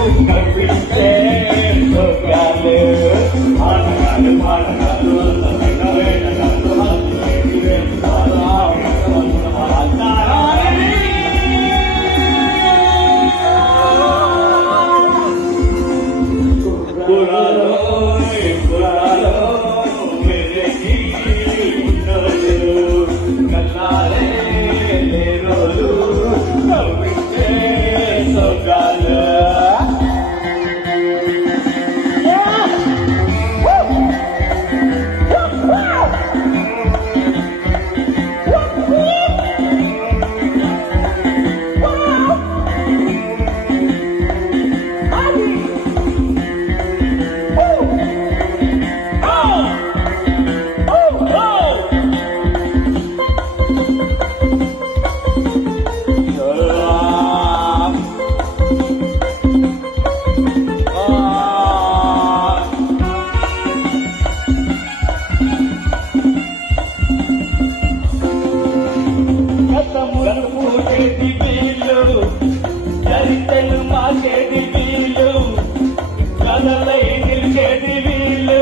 కవితే సోగాలు ఆటగాలు పాటగాలు అందమైన వేటగాలు హద్దులేని వేటగాలు కుర్రాలో కుర్రాలో వెర్రెకి ఉన్నోళ్ళు కల్లాలే లేరోలు కవితే సోగాలు చరితలు మాకేది వీళ్ళు కథలై నిలిచేది వీళ్ళు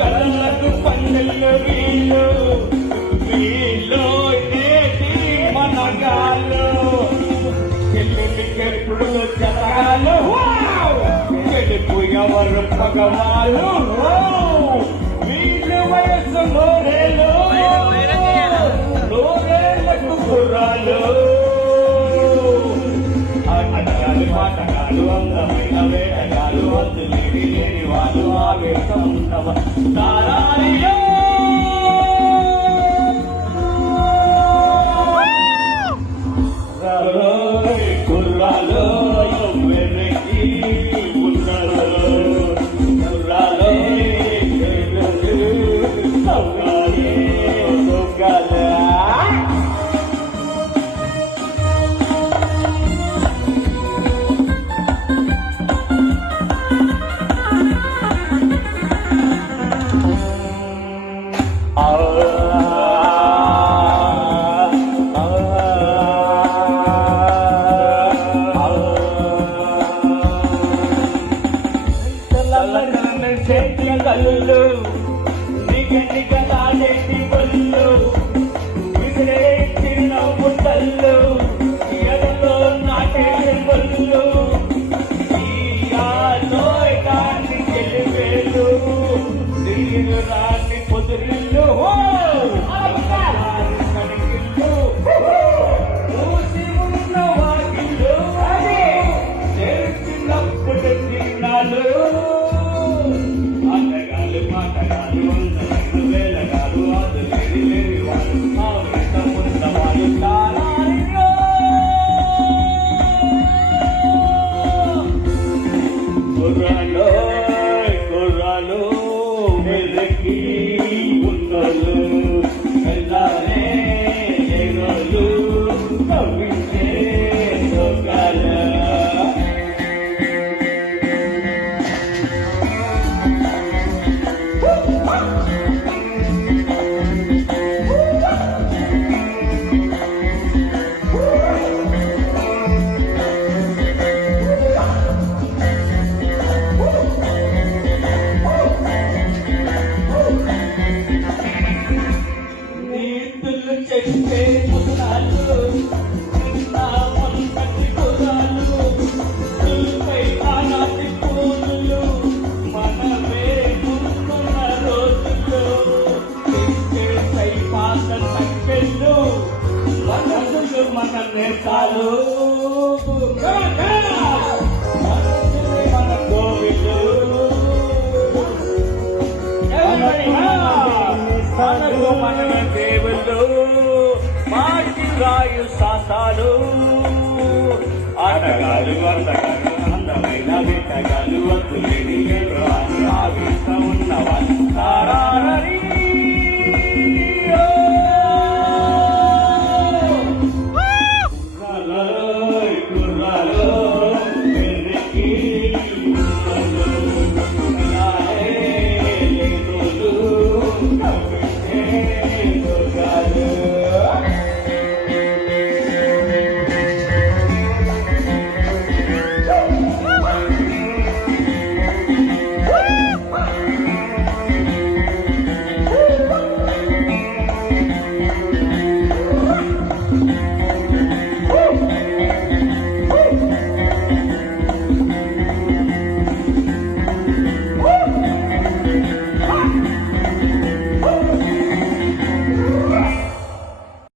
కథలకు పన్నెళ్ళు వీళ్ళు వీళ్ళు నేటి మనగాళ్ళు ఎల్లుడికెప్పుడు జరగాలు గెలుపు ఎవరు పగవాళ్ళు వీళ్ళు వయస్సు నూరేళ్ళు నూరేళ్లకు గుర్రాలు ఆటగాలు పాటగాలు అందమైన వేటగాలు హద్దులేని లేని వాళ్ళు ఆవేశం ఉన్నవ తారాలియో కుర్రాలో వెర్రెకి ఉన్నలో కుర్రాలో సౌగాలే సౌగాలే కళ్ళు నిగనిగలాడేటి బళ్ళు విసిరేటి నవ్వుటల్లు ఎడలో నాటేటి బళ్ళు ఈయాలోయటాన్ని గెలిపేలు తిరిగి రాని పొదిరిల్లు కడిగిల్లు మూసి ఉన్న వాకిళ్ళు తెరిచినప్పుడు తిన్నాలు పాటగాలు అందమైన వేలగాలు ఆదులేని లేని వాళ్ళు ఆవేశం ఉన్నవాళ్ళు తారాలియో కుర్రాలో కుర్రాలు వెర్రెకి ఉన్నోళ్ళు కల్లాలే లేనోళ్ళు కవితే సోగాలు చెప్పే ముసలాలు నిన్న మొన్నటి కురాలు నీపై ఆనాటి పూలు మనమే ముందున్న రోజుల్లో తెచ్చే పాత తక్కెళ్ళు మనసులు మన నేతాలు మన కోవిలు మన దేవుళ్ళు మాటి రాయు శాసాలు ఆటగాలు అందగాలు అందమైన వేటగాలు వద్దులేని ఆవేశం ఉన్నవాళ్ళు